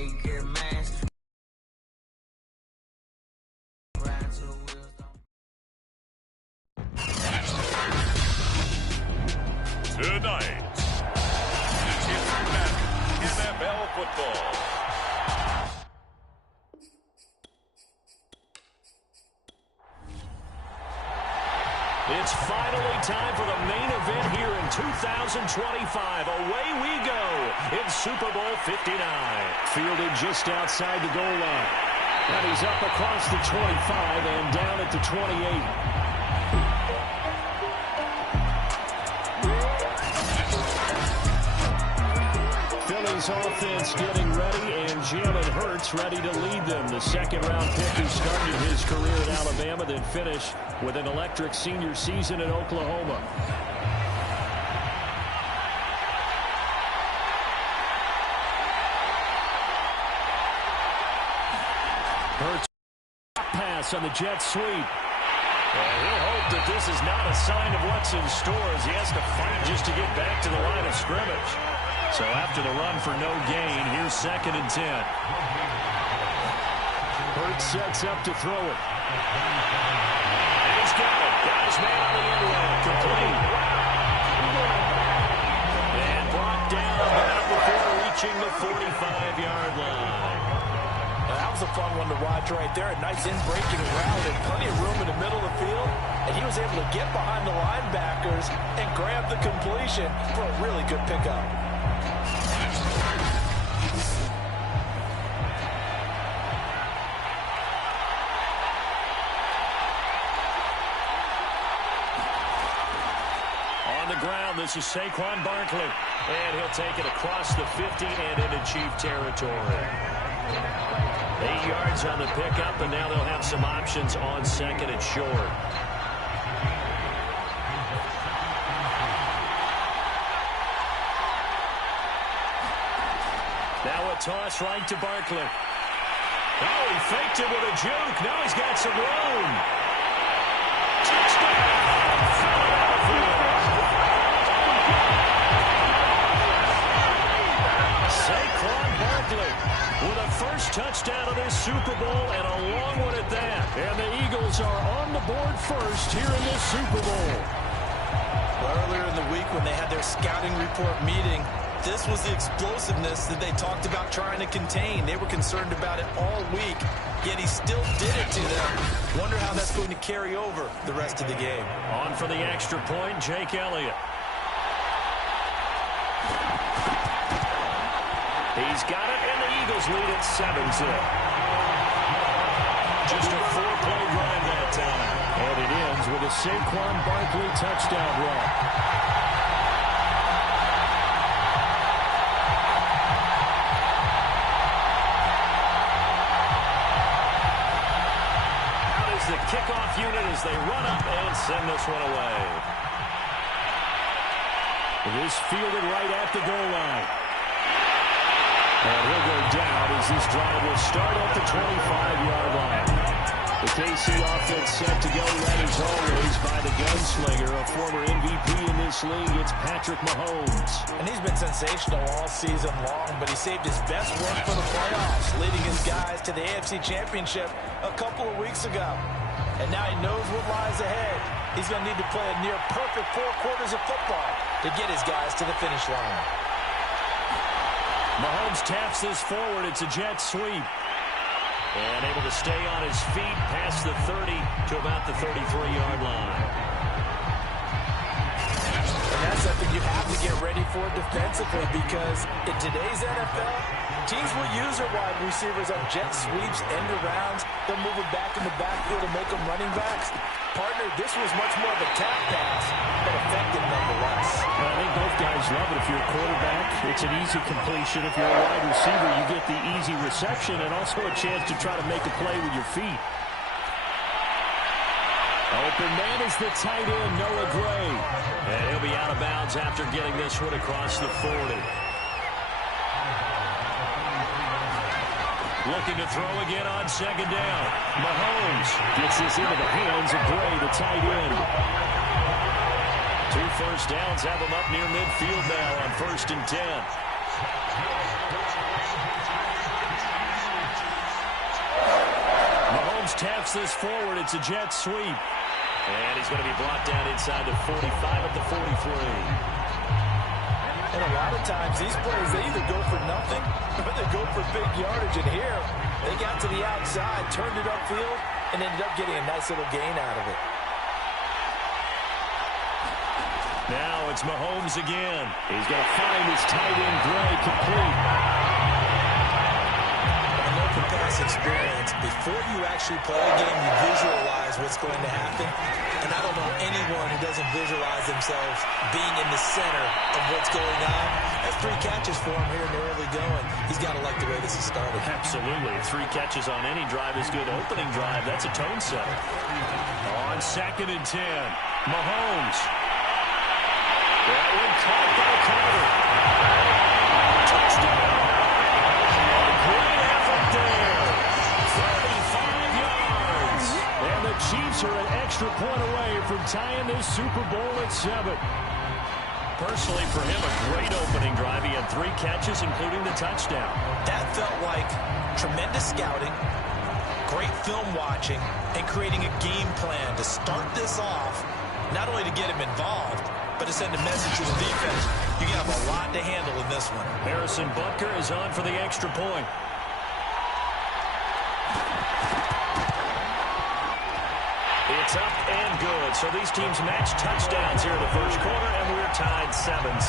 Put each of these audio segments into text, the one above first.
take care of mine. Tonight, it's Madden NFL football. It's finally time for the main event here in 2025. Away we go in Super Bowl 59. Fielded just outside the goal line. And he's up across the 25 and down at the 28. Philly's offense getting ready, and Jalen Hurts ready to lead them. The second-round pick who started his career at Alabama, then finished with an electric senior season in Oklahoma. Hurts pass on the jet sweep. And he'll hope that this is not a sign of what's in store as he has to fight just to get back to the line of scrimmage. So after the run for no gain, here's 2nd and 10. Hurts sets up to throw it. And he's got it. Got his man on the end line. Complete. And brought down about before reaching the 45-yard line. That was a fun one to watch right there. A nice in-breaking route and plenty of room in the middle of the field. And he was able to get behind the linebackers and grab the completion for a really good pickup. On the ground, this is Saquon Barkley. And he'll take it across the 50 and into Chief territory. 8 yards on the pickup, and now they'll have some options on 2nd and short. Now a toss right to Barkley. Oh, he faked it with a juke. Now he's got some room. Touchdown! Saquon Barkley with a first touchdown of this Super Bowl, and a long one at that. And the Eagles are on the board first here in this Super Bowl. Earlier in the week when they had their scouting report meeting, this was the explosiveness that they talked about trying to contain. They were concerned about it all week, yet he still did it to them. Wonder how that's going to carry over the rest of the game. On for the extra point, Jake Elliott. He's got it, and the Eagles lead at 7-0. Just a 4-play drive that time. And it ends with a Saquon Barkley touchdown run. Out is the kickoff unit as they run up and send this one away. It is fielded right at the goal line. And he'll go down as this drive will start at the 25-yard line. The KC offense set to go right as always by the gunslinger, a former MVP in this league. It's Patrick Mahomes. And he's been sensational all season long, but he saved his best work for the playoffs, leading his guys to the AFC Championship a couple of weeks ago. And now he knows what lies ahead. He's going to need to play a near-perfect 4 quarters of football to get his guys to the finish line. Mahomes taps this forward. It's a jet sweep. And able to stay on his feet past the 30 to about the 33-yard line. And that's something you have to get ready for defensively, because in today's NFL, teams will use their wide receivers on jet sweeps, end arounds. They'll move them back in the backfield and make them running backs. Partner, this was much more of a tap pass, but effective nonetheless. Well, I think both guys love it. If you're a quarterback, it's an easy completion. If you're a wide receiver, you get the easy reception and also a chance to try to make a play with your feet. Open man is the tight end, Noah Gray. And he'll be out of bounds after getting this one across the 40. Looking to throw again on 2nd down. Mahomes gets this into the hands of Gray, the tight end. 2 first downs have him up near midfield now on 1st and 10. Mahomes taps this forward. It's a jet sweep. And he's going to be brought down inside the 45 at the 43. And a lot of times, these plays, they either go for nothing or they go for big yardage. And here, they got to the outside, turned it upfield, and ended up getting a nice little gain out of it. Now it's Mahomes again. He's going to find his tight end, Gray, complete. An open pass experience, before you actually play a game, you visualize what's going to happen. And I don't know anyone who doesn't visualize themselves being in the center of what's going on. That's 3 catches for him here in the early going. He's got to like the way this has started. Absolutely. 3 catches on any drive is good. Opening drive, that's a tone setter. On 2nd and 10, Mahomes. That one caught by Carter. Touchdown. Great effort there. 35 yards. And the Chiefs are an extra point away from tying this Super Bowl at 7. Personally, for him, a great opening drive. He had 3 catches, including the touchdown. That felt like tremendous scouting, great film watching, and creating a game plan to start this off, not only to get him involved, but to send a message to the defense. You have a lot to handle in this one. Harrison Butker is on for the extra point. It's up and good. So these teams match touchdowns here in the first quarter, and we're tied 7-7.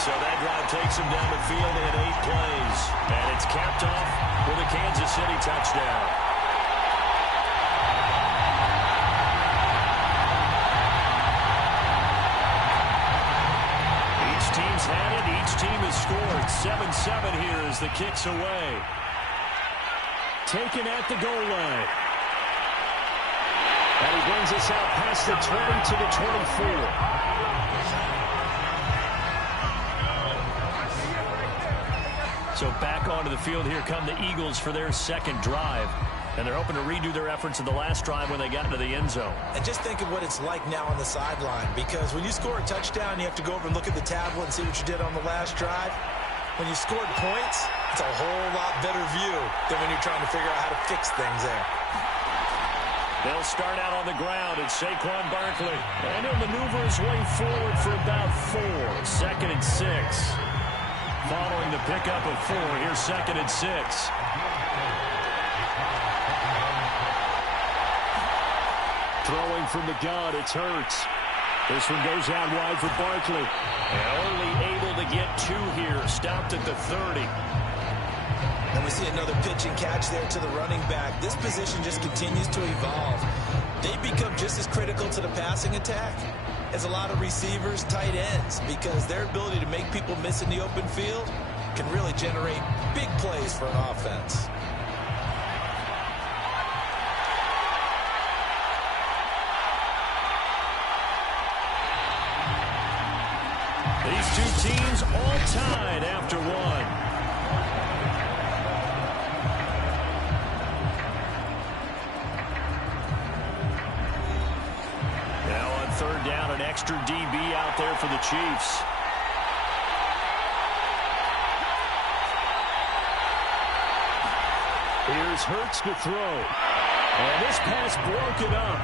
So that drive takes him down the field in 8 plays. And it's capped off with a Kansas City touchdown. Team's had it. Each team has scored. 7-7 here as the kick's away. Taken at the goal line. And he brings us out past the 20 to the 24. So back onto the field here come the Eagles for their second drive. And they're hoping to redo their efforts in the last drive when they got into the end zone. And just think of what it's like now on the sideline, because when you score a touchdown, you have to go over and look at the tablet and see what you did on the last drive. When you scored points, it's a whole lot better view than when you're trying to figure out how to fix things there. They'll start out on the ground. It's Saquon Barkley. And he'll maneuver his way forward for about 4. 2nd and 6. Following the pickup of 4, here's 2nd and 6. Throwing from the gun, it's Hurts. This one goes out wide for Barkley. And only able to get 2 here. Stopped at the 30. And we see another pitch and catch there to the running back. This position just continues to evolve. They become just as critical to the passing attack as a lot of receivers, tight ends, because their ability to make people miss in the open field can really generate big plays for an offense. These 2 teams all tied after 1. Now on 3rd down, an extra DB out there for the Chiefs. Here's Hurts to throw. And this pass broken up.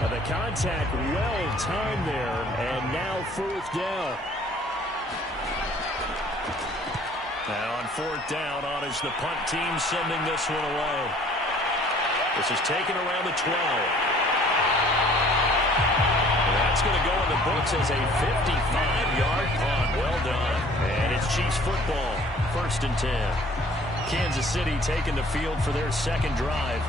The contact well timed there, and now 4th down. Now on 4th down, on is the punt team sending this one away. This is taken around the 12. That's going to go in the books as a 55-yard punt. Well done. And it's Chiefs football, 1st and 10. Kansas City taking the field for their second drive.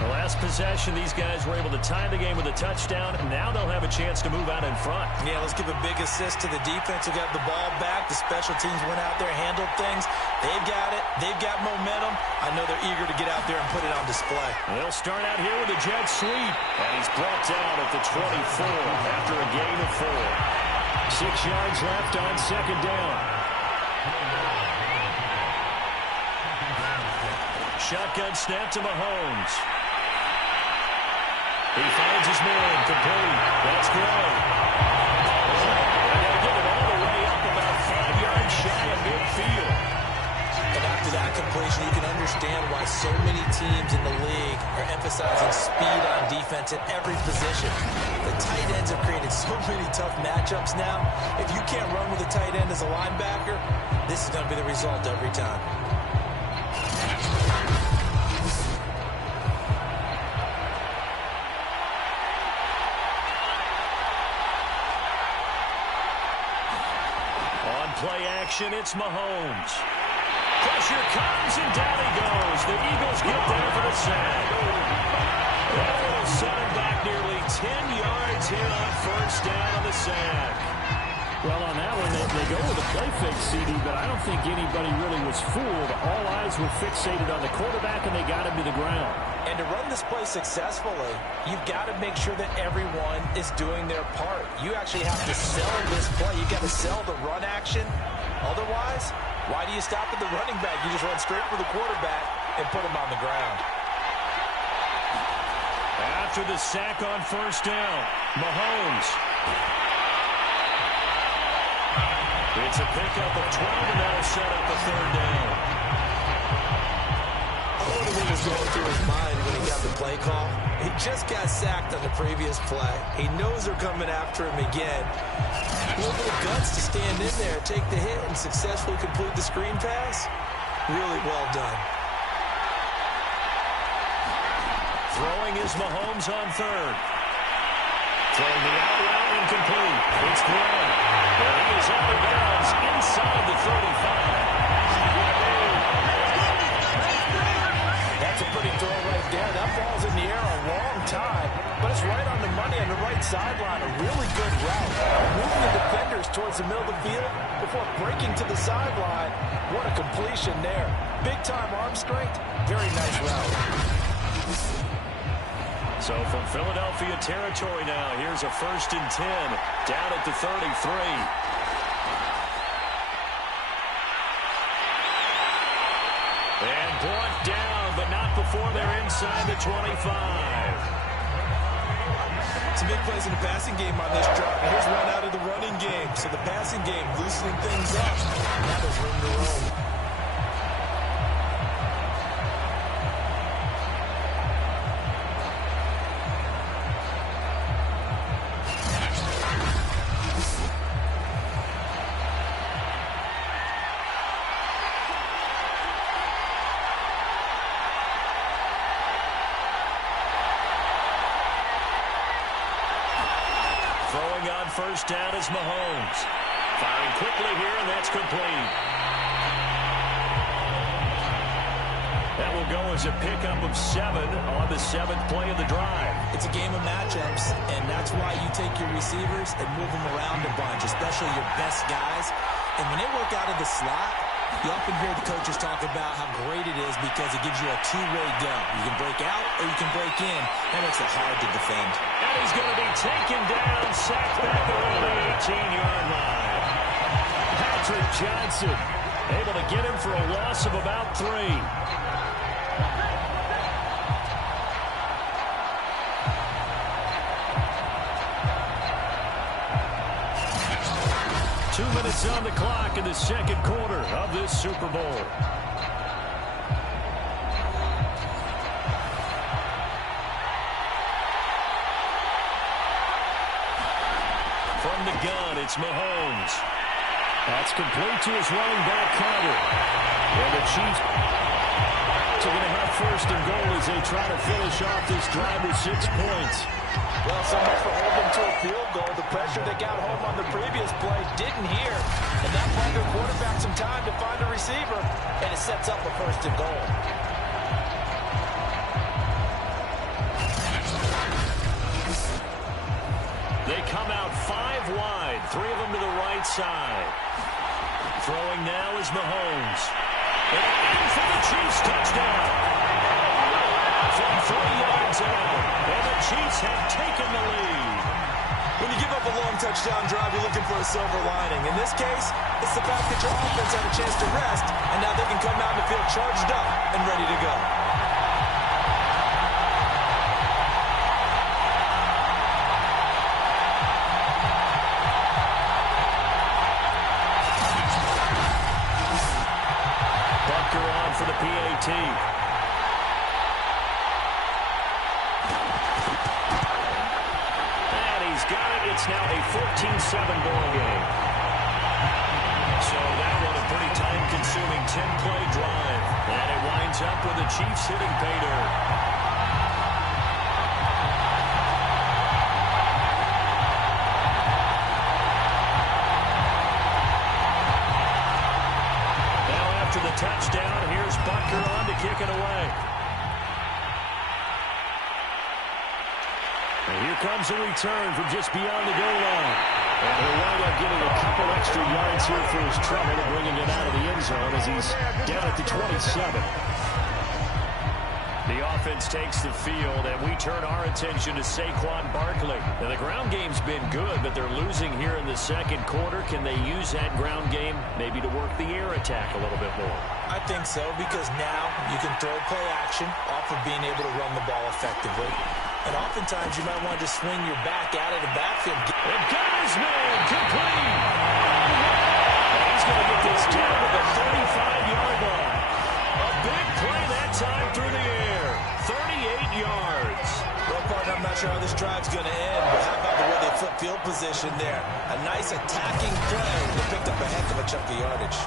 The last possession, these guys were able to tie the game with a touchdown, and now they'll have a chance to move out in front. Yeah, let's give a big assist to the defense who got the ball back. The special teams went out there, handled things. They've got it. They've got momentum. I know they're eager to get out there and put it on display. They'll start out here with a jet sweep. And he's brought down at the 24 after a gain of 4. 6 yards left on 2nd down. Shotgun snap to Mahomes. He finds his man, complete. That's great. And they'll get it all the way up about 5 yards shy of midfield. And after that completion, you can understand understand why so many teams in the league are emphasizing speed on defense at every position. The tight ends have created so many tough matchups now. If you can't run with a tight end as a linebacker, this is going to be the result every time. On play action, it's Mahomes. Pressure comes, and down he goes. The Eagles get there for the sack. That will set him back nearly 10 yards here on first down on the sack. Well, on that one, they go with a play fake, CD, but I don't think anybody really was fooled. All eyes were fixated on the quarterback, and they got him to the ground. And to run this play successfully, you've got to make sure that everyone is doing their part. You actually have to sell this play. You've got to sell the run action. Otherwise, why do you stop at the running back? You just run straight for the quarterback and put him on the ground. After the sack on first down, Mahomes. It's a pickup of 12, and that'll set up a third down. I wonder what was going through his mind when he got the play call. He just got sacked on the previous play. He knows they're coming after him again. A little bit of guts to stand in there, take the hit, and successfully complete the screen pass. Really well done. Throwing is Mahomes on third. Throwing the out route, incomplete. It's Glenn. There he is out of bounds inside the 35. That's a pretty throw right there. That ball's in the air a long time, but it's right on the money on the right sideline. A really good route. Moving the defenders towards the middle of the field before breaking to the sideline. What a completion there. Big-time arm strength. Very nice route. So from Philadelphia territory now, here's a 1st and 10 down at the 33. And brought down, but not before they're inside the 25. Some big plays in the passing game on this drive. Here's one out of the running game. So the passing game loosening things up. Now there's room to roam. Throwing on first down is Mahomes. Firing quickly here, and that's complete. That will go as a pickup of 7 on the 7th play of the drive. It's a game of matchups, and that's why you take your receivers and move them around a bunch, especially your best guys. And when they work out of the slot, you often hear the coaches talk about how great it is because it gives you a two-way go. You can break out or you can break in. That makes it hard to defend. And he's going to be taken down, sacked back around the 18-yard line. Patrick Johnson able to get him for a loss of about 3. 2 minutes on the clock in the second quarter of this Super Bowl. From the gun, it's Mahomes. That's complete to his running back, Carter. And the Chiefs are going to have 1st and goal as they try to finish off this drive with 6 points. Well, so much for holding to a field goal. The pressure they got home on the previous play didn't hear. And that bought their quarterback some time to find a receiver. And it sets up a 1st and goal. They come out 5 wide. 3 of them to the right side. Throwing now is Mahomes. And for the Chiefs touchdown. From 3 yards out. And the Chiefs have taken the lead. When you give up a long touchdown drive, you're looking for a silver lining. In this case, it's the fact that your offense had a chance to rest, and now they can come out and feel charged up and ready to go. Bucker on for the PAT. And he's got it. It's now a 14-7 ball game. So that one a pretty time-consuming 10-play drive. And it winds up with the Chiefs hitting pay dirt. After the touchdown, here's Butker on to kick it away. And here comes a return from just beyond the goal line. And he'll wind up getting a couple extra yards here for his trouble and bringing it out of the end zone as he's down at the 27. The offense takes the field, and we turn our attention to Saquon Barkley. Now, the ground game's been good, but they're losing here in the second quarter. Can they use that ground game maybe to work the air attack a little bit more? I think so, because now you can throw play action off of being able to run the ball effectively. And oftentimes you might want to just swing your back out of the backfield. And got his man complete. And he's going to get this down to the 35-yard line. A big play that time through the air. 38 yards. Well, partner, I'm not sure how this drive's going to end, but how about the way they flip field position there? A nice attacking play. They picked up a heck of a chunk of yardage.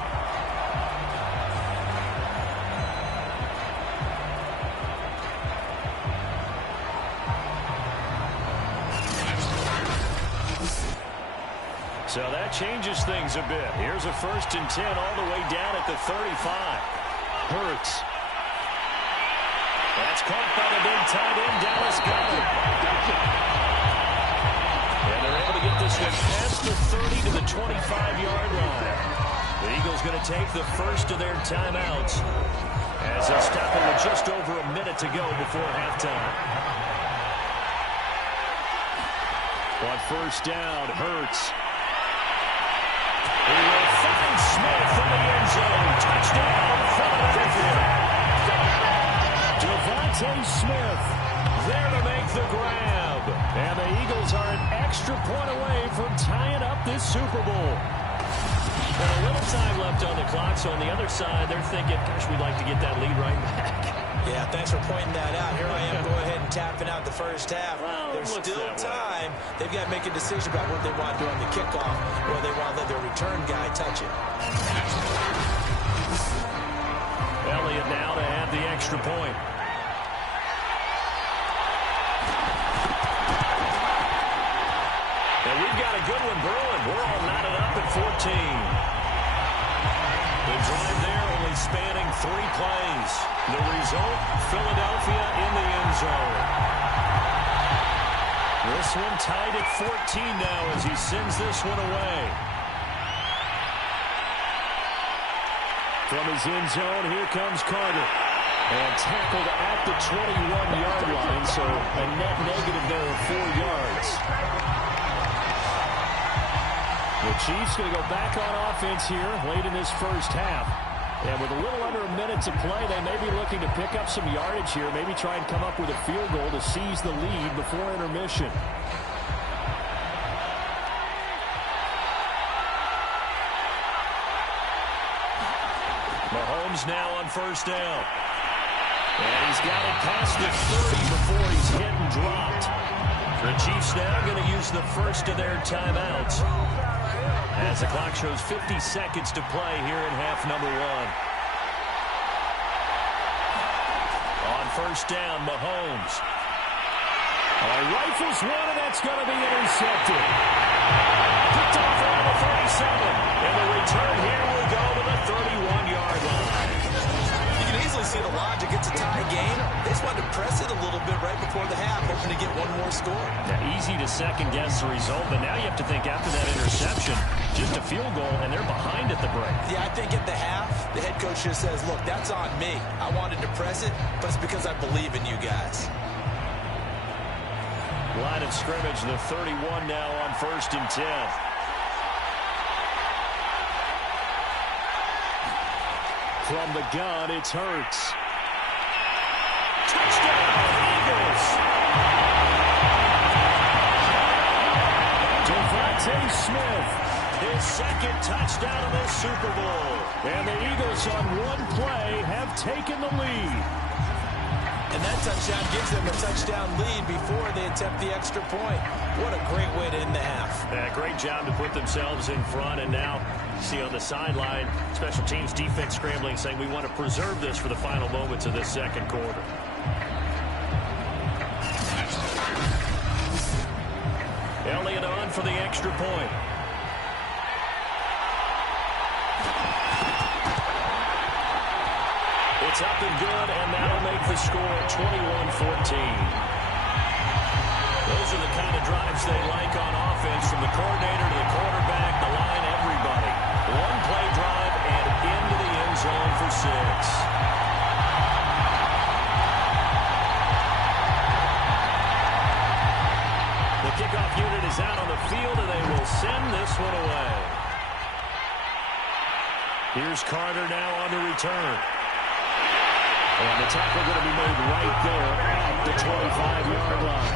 So that changes things a bit. Here's a 1st and 10 all the way down at the 35. Hurts. That's caught by the big tight end. Dallas got it. And they're able to get this one past the 30 to the 25-yard line. The Eagles going to take the first of their timeouts as they'll stop it with just over a minute to go before halftime. On 1st down, Hurts. He will find Smith in the end zone. Touchdown, Philadelphia. Devontae Smith There to make the grab. And the Eagles are an extra point away from tying up this Super Bowl. And a little time left on the clock, so on the other side, they're thinking, gosh, we'd like to get that lead right back. Yeah, thanks for pointing that out. Here I am going ahead and tapping out the first half. Well, There's still time. They've got to make a decision about what they want during the kickoff, or they want to let their return guy touch it. Elliott now to have the extra point. And we've got a good one brewing. We're all knotted up at 14. The drive there only spanning 3 plays. The result, Philadelphia in the end zone. This one tied at 14 now as he sends this one away. From his end zone, here comes Carter. And tackled at the 21-yard line, so a net negative there of 4 yards. The Chiefs going to go back on offense here late in this first half. And with a little under a minute to play, they may be looking to pick up some yardage here, maybe try and come up with a field goal to seize the lead before intermission. Mahomes now on 1st down. And he's got it past the 30 before he's hit and dropped. The Chiefs now going to use the first of their timeouts as the clock shows 50 seconds to play here in half number 1. On 1st down, Mahomes. Rifles one, and that's going to be intercepted. Picked off around the 37. And the return here will go to the 31-yard line. You can easily see the logic. It's a tie game. They just wanted to press it a little bit right before the half, hoping to get one more score. Now, easy to second-guess the result, but now you have to think after that interception, just a field goal, and they're behind at the break. Yeah, I think at the half, the head coach just says, look, that's on me. I wanted to press it, but it's because I believe in you guys. Line of scrimmage, the 31 now on 1st and 10. From the gun, it's Hurts. Touchdown, Eagles! Devontae Smith. His second touchdown of this Super Bowl. And the Eagles Chiefs on one play have taken the lead. And that touchdown gives them a touchdown lead before they attempt the extra point. What a great way to end the half. Yeah, great job to put themselves in front. And now, see on the sideline, special teams defense scrambling, saying we want to preserve this for the final moments of this second quarter. Elliott on for the extra point. It's up and good, and that'll make the score 21-14. Those are the kind of drives they like on offense, from the coordinator to the quarterback, the line, everybody. One play drive and into the end zone for 6. The kickoff unit is out on the field, and they will send this one away. Here's Carter now on the return. And the tackle going to be made right there at the 25-yard line.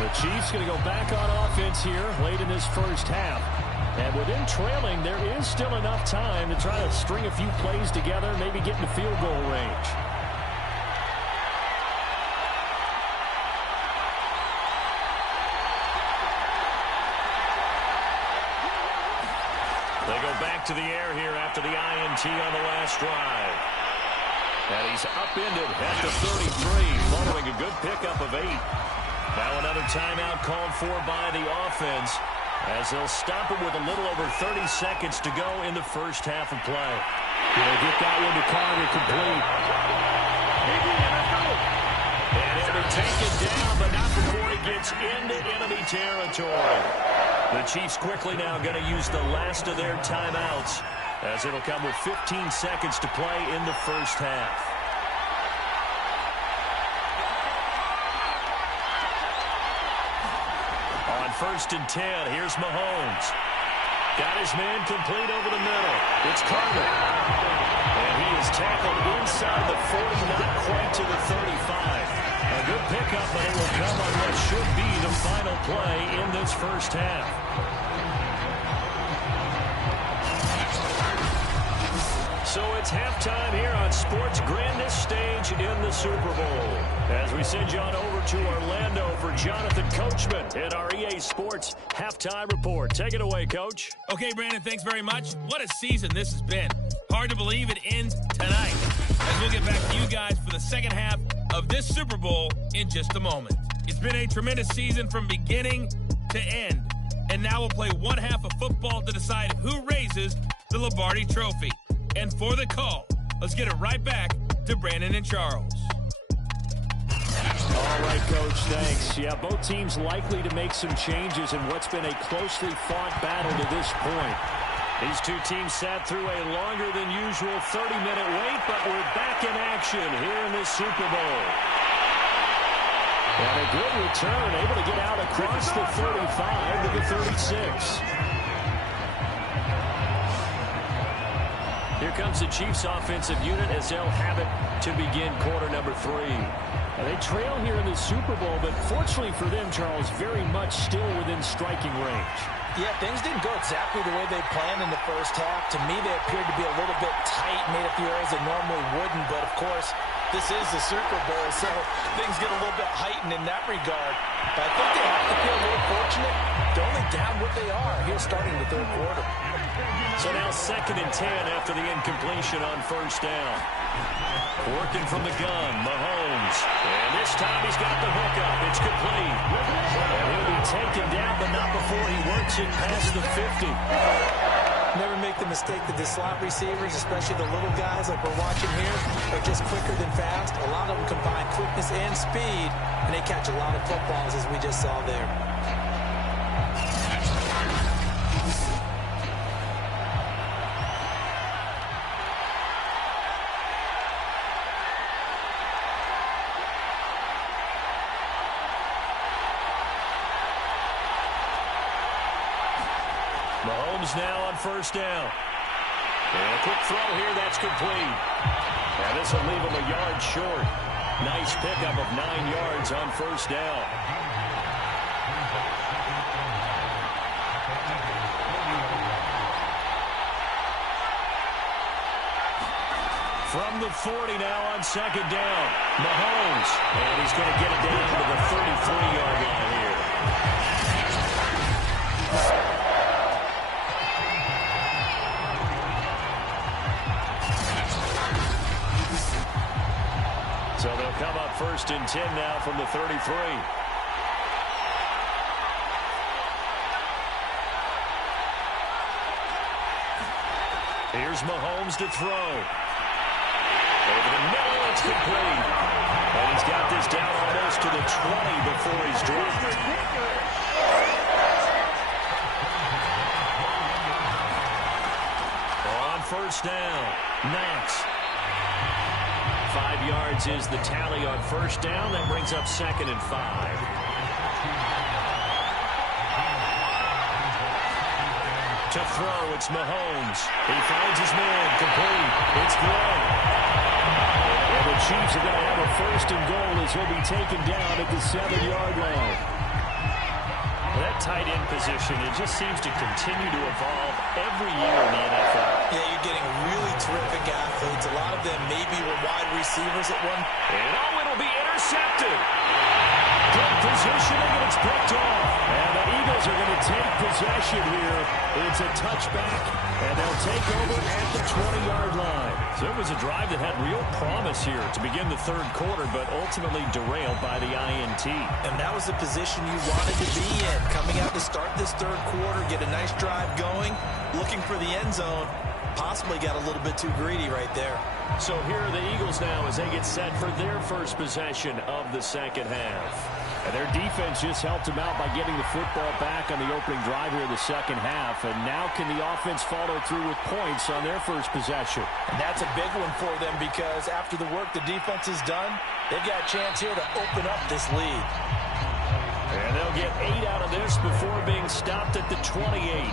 The Chiefs going to go back on offense here late in this first half. And with them trailing, there is still enough time to try to string a few plays together, maybe get into field goal range. They go back to the air here after the INT on the last drive. And he's upended at the 33, following a good pickup of 8. Now another timeout called for by the offense, as they'll stop him with a little over 30 seconds to go in the first half of play. He'll get that one to Carter complete. And he'll be taken down, but not before he gets into enemy territory. The Chiefs quickly now going to use the last of their timeouts, as it'll come with 15 seconds to play in the first half. On 1st and 10, here's Mahomes. Got his man complete over the middle. It's Carter. And he is tackled inside the 40, not quite to the 35. A good pickup, but it will come on what should be the final play in this first half. So it's halftime here on sports' grandest stage in the Super Bowl, as we send you on over to Orlando for Jonathan Coachman and our EA Sports Halftime Report. Take it away, Coach. Okay, Brandon, thanks very much. What a season this has been. Hard to believe it ends tonight, as we'll get back to you guys for the second half of this Super Bowl in just a moment. It's been a tremendous season from beginning to end, and now we'll play one half of football to decide who raises the Lombardi Trophy. And for the call, let's get it right back to Brandon and Charles. All right, Coach, thanks. Yeah, both teams likely to make some changes in what's been a closely fought battle to this point. These two teams sat through a longer than usual 30-minute wait, but we're back in action here in this Super Bowl. And a good return, able to get out across the 35 to the 36. Here comes the Chiefs offensive unit as they'll have it to begin quarter number 3. Now, they trail here in the Super Bowl, but fortunately for them, Charles, very much still within striking range. Yeah, things didn't go exactly the way they planned in the first half. To me, they appeared to be a little bit tight, made a few errors they normally wouldn't. But, of course, this is the Super Bowl, so things get a little bit heightened in that regard. But I think they have to feel a little fortunate. They're only down what they are here starting the third quarter. So now 2nd and 10 after the incompletion on first down. Working from the gun, Mahomes. And this time he's got the hook up. It's complete. And he'll be taken down, but not before he works it past the 50. Never make the mistake that the slot receivers, especially the little guys like we're watching here, are just quicker than fast. A lot of them combine quickness and speed, and they catch a lot of footballs, as we just saw there. Mahomes now on first down. And a quick throw here, that's complete. And this will leave him a yard short. Nice pickup of 9 yards on first down. From the 40 now on second down. Mahomes. And he's going to get it down to the 33-yard line here. So they'll come up 1st and 10 now from the 33. Here's Mahomes to throw. Over the middle, it's complete. And he's got this down almost to the 20 before he's dropped. On 1st down, Knox. 5 yards is the tally on 1st down. That brings up 2nd and 5. To throw, it's Mahomes. He finds his man, complete. It's Glenn. And the Chiefs are going to have a 1st and goal as he'll be taken down at the 7-yard line. That tight end position, it just seems to continue to evolve every year in the NFL. Yeah, you're getting really terrific athletes. A lot of them maybe were wide receivers at one. And it'll be intercepted. Good positioning, and it's picked off. And the Eagles are going to take possession here. It's a touchback, and they'll take over at the 20-yard line. So it was a drive that had real promise here to begin the 3rd quarter, but ultimately derailed by the INT. And that was the position you wanted to be in. Coming out to start this 3rd quarter, get a nice drive going, looking for the end zone. Possibly got a little bit too greedy right there. So here are the Eagles now as they get set for their first possession of the 2nd half. And their defense just helped them out by getting the football back on the opening drive here in the 2nd half. And now can the offense follow through with points on their first possession? And that's a big one for them because after the work the defense has done, they've got a chance here to open up this lead. And they'll get 8 out of this before being stopped at the 28.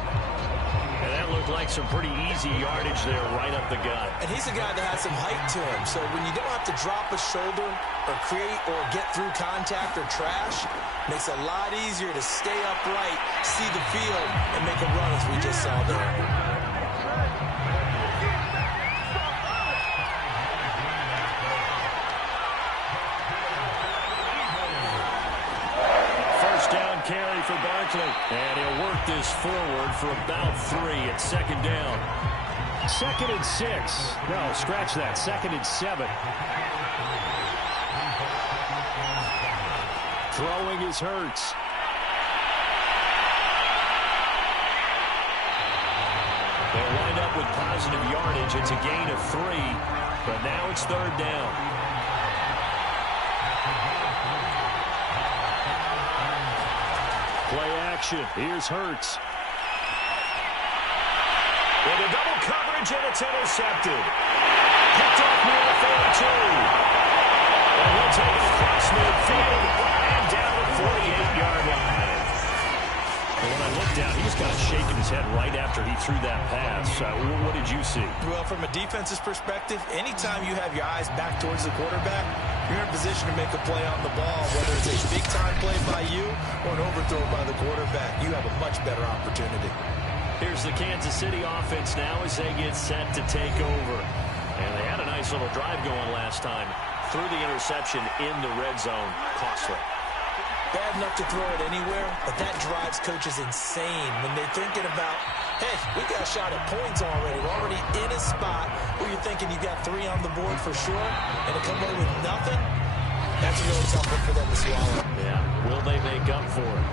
And that looked like some pretty easy yardage there right up the gut. And he's a guy that has some height to him. So when you don't have to drop a shoulder or create or get through contact or trash, makes it a lot easier to stay upright, see the field, and make a run as we just saw there. Carry for Barkley. And he'll work this forward for about 3 at 2nd down. 2nd and 6. No, scratch that. 2nd and 7. Throwing is Hurts. They'll wind up with positive yardage. It's a gain of 3. But now it's 3rd down. Play action. Here's Hurts. Into double coverage, and it's intercepted. Picked off near the 42. And he'll take it across midfield and down the 48-yard line. And when I looked down, he was kind of shaking his head right after he threw that pass. What did you see? Well, from a defense's perspective, anytime you have your eyes back towards the quarterback, you're in position to make a play on the ball, whether it's a big-time play by you or an overthrow by the quarterback. You have a much better opportunity. Here's the Kansas City offense now as they get set to take over. And they had a nice little drive going last time. Threw the interception in the red zone. Costly. Bad enough to throw it anywhere, but that drives coaches insane when they're thinking about, hey, we got a shot at points already. We're already in a spot where you're thinking you got 3 on the board for sure, and to come away with nothing, that's a really tough one for them to swallow. Yeah, will they make up for it?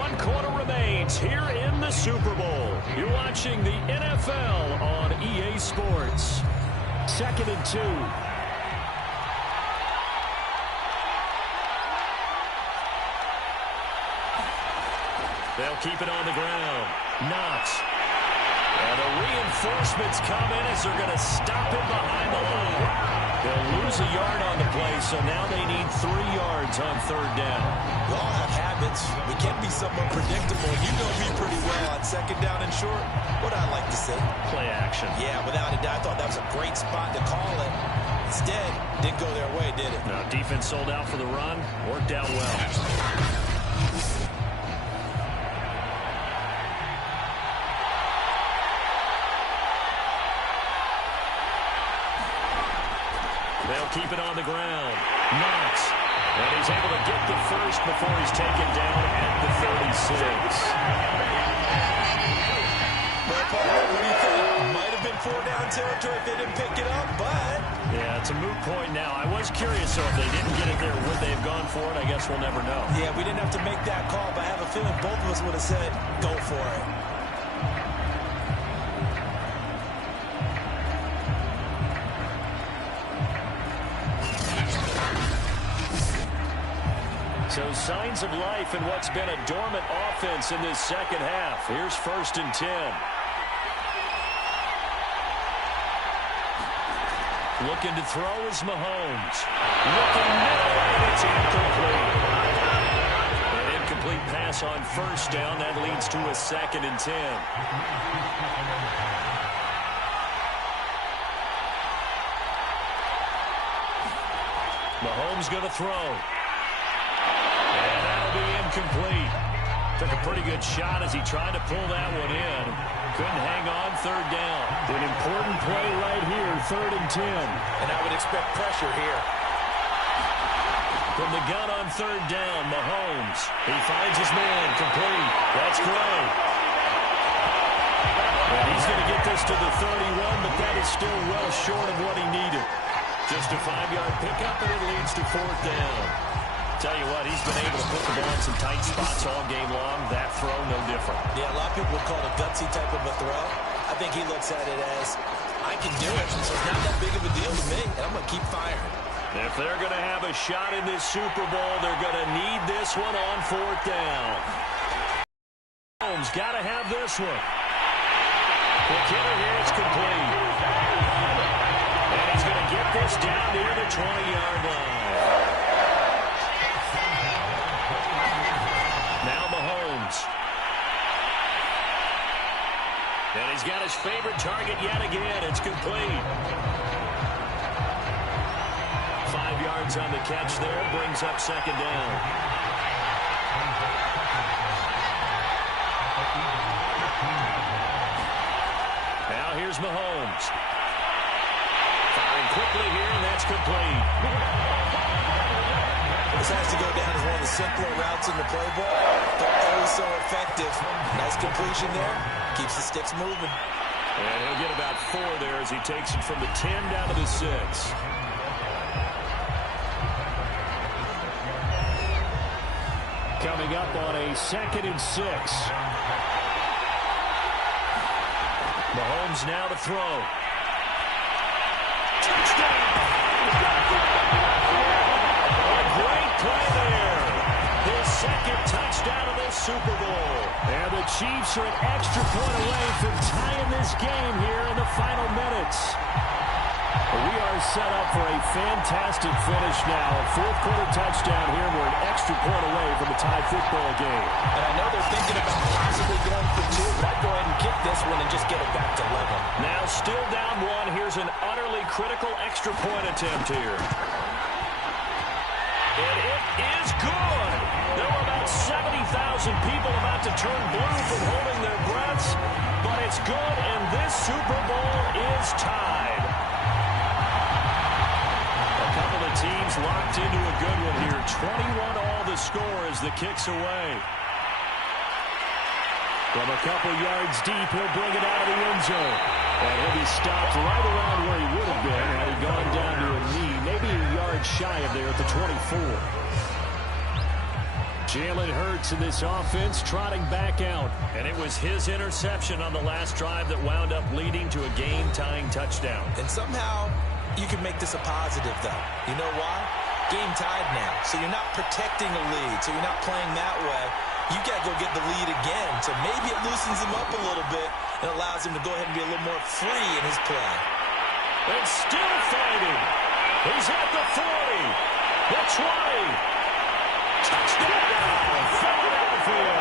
1 quarter remains here in the Super Bowl. You're watching the NFL on EA Sports. 2nd and 2. They'll keep it on the ground. Knox. And the reinforcements come in as they're going to stop him behind the line. They'll lose a yard on the play, so now they need 3 yards on 3rd down. We all have habits. We can be somewhat predictable. You know me pretty well on 2nd down and short. What I like to say? Play action. Yeah, without a doubt. I thought that was a great spot to call it. Instead, didn't go their way, did it? No, defense sold out for the run. Worked out well. They'll keep it on the ground. Knox. And he's able to get the first before he's taken down at the 36. Well, partner, what do you think? Might have been 4-down territory if they didn't pick it up, but... Yeah, it's a moot point now. I was curious, so if they didn't get it there, would they have gone for it? I guess we'll never know. Yeah, we didn't have to make that call, but I have a feeling both of us would have said, go for it. So signs of life in what's been a dormant offense in this second half. Here's 1st and 10. Looking to throw is Mahomes. Looking middle, and it's incomplete. An incomplete pass on 1st down. That leads to a 2nd and 10. Mahomes going to throw. And that'll be incomplete. Took a pretty good shot as he tried to pull that one in. Couldn't hang on 3rd down. An important play right here, 3rd and 10. And I would expect pressure here. From the gun on 3rd down, Mahomes. He finds his man, complete. That's great. And he's going to get this to the 31, but that is still well short of what he needed. Just a 5-yard pickup, and it leads to 4th down. Tell you what, he's been able to put the ball in some tight spots all game long. That throw, no different. Yeah, a lot of people would call it a gutsy type of a throw. I think he looks at it as, I can do it, so it's not that big of a deal to me, and I'm going to keep firing. If they're going to have a shot in this Super Bowl, they're going to need this one on 4th down. Holmes got to have this one. The killer here is complete. And he's going to get this down near the 20-yard line. Now Mahomes. And he's got his favorite target yet again. It's complete. 5 yards on the catch there. Brings up 2nd down. Now here's Mahomes. Firing quickly here, and that's complete. This has to go down as one of the simpler routes in the playbook, but always so effective. Nice completion there. Keeps the sticks moving. And he'll get about 4 there as he takes it from the 10 down to the 6. Coming up on a 2nd and 6. Mahomes now to throw. Touchdown! A great play there. His 2nd touchdown of this Super Bowl. And the Chiefs are an extra point away from tying this game here in the final minutes. We are set up for a fantastic finish now. A 4th quarter touchdown here. We're an extra point away from a tied football game. And I know they're thinking about possibly going for 2, but I'd go ahead and kick this one and just get it back to level. Now still down 1. Here's an utterly critical extra point attempt here. And it is good. There were about 70,000 people about to turn blue from holding their breaths, but it's good, and this Super Bowl is tied. A couple of teams locked into a good one here. 21 all the score as the kick's away. From a couple yards deep, he'll bring it out of the end zone. And he'll be stopped right around where he would have been had he gone down to a knee, maybe a yard shy of there at the 24. Jalen Hurts in this offense trotting back out. And it was his interception on the last drive that wound up leading to a game-tying touchdown. And somehow you can make this a positive, though. You know why? Game tied now, so you're not protecting a lead, so you're not playing that way. You got to go get the lead again, so maybe it loosens him up a little bit and allows him to go ahead and be a little more free in his play. And still fighting. He's at the 40, the 20. Touchdown, Philadelphia.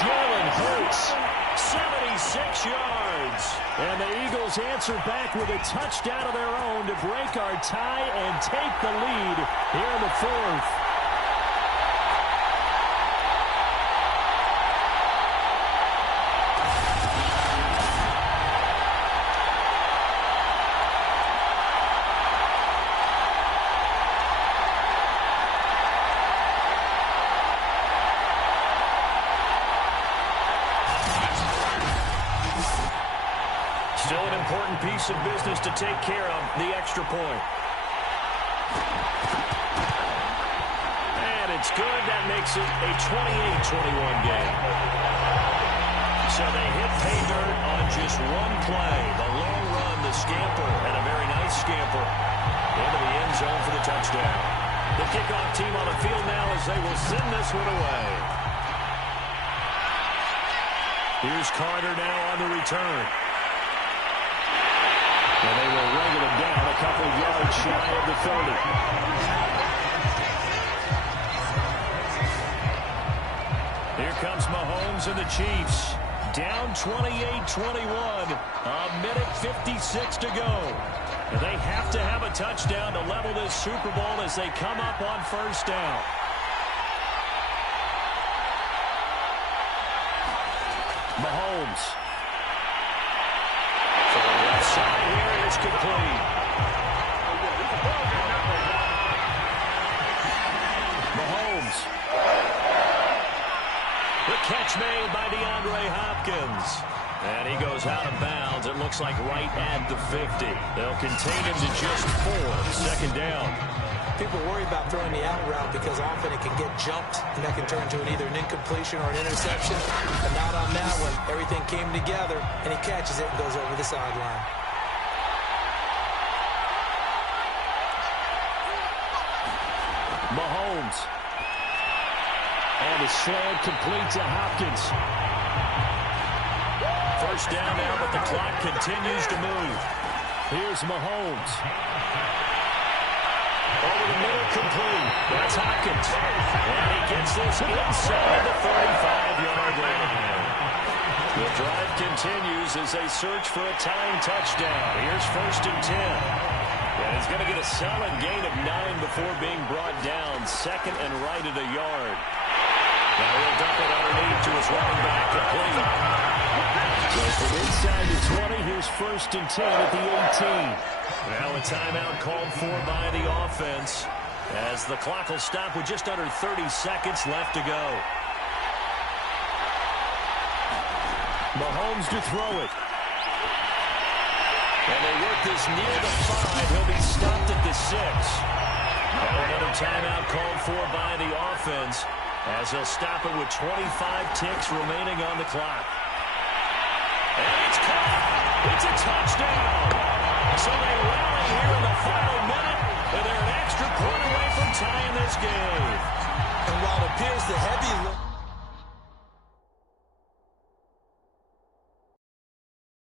Jalen Hurts. 76 yards. And the Eagles answer back with a touchdown of their own to break our tie and take the lead here in the 4th. Still an important piece of business to take care of, the extra point. And it's good. That makes it a 28-21 game. So they hit pay dirt on just one play. The long run, the scamper, and a very nice scamper into the end zone for the touchdown. The kickoff team on the field now as they will send this one away. Here's Carter now on the return. And they will wrangle him down a couple of yards shy of the 30. Here comes Mahomes and the Chiefs. Down 28-21. A minute 56 to go. And they have to have a touchdown to level this Super Bowl as they come up on first down. Mahomes. For the left side here, it's complete. Mahomes. The catch made by DeAndre Hopkins. And he goes out of bounds. It looks like right at the 50. They'll contain him to just 4. Second down. People worry about throwing the out route because often it can get jumped, and that can turn into either an incompletion or an interception. But not on that one. Everything came together, and he catches it and goes over the sideline. Mahomes. On the slant, complete to Hopkins. First down now, but the clock continues to move. Here's Mahomes. Over the middle, complete. That's Hopkins. And he gets this inside the 35-yard line. The drive continues as they search for a tying touchdown. Here's first and 10. And he's going to get a solid gain of 9 before being brought down. Second and right at a yard. Now he'll dump it underneath to his running back, complete. So from inside the 20, here's first and 10 at the 18. Now a timeout called for by the offense as the clock will stop with just under 30 seconds left to go. Mahomes to throw it. And they work this near the 5. He'll be stopped at the 6. Now another timeout called for by the offense as they'll stop it with 25 ticks remaining on the clock. And it's caught. It's a touchdown. So they rally here in the final minute, and they're an extra point away from tying this game. And while it appears the heavy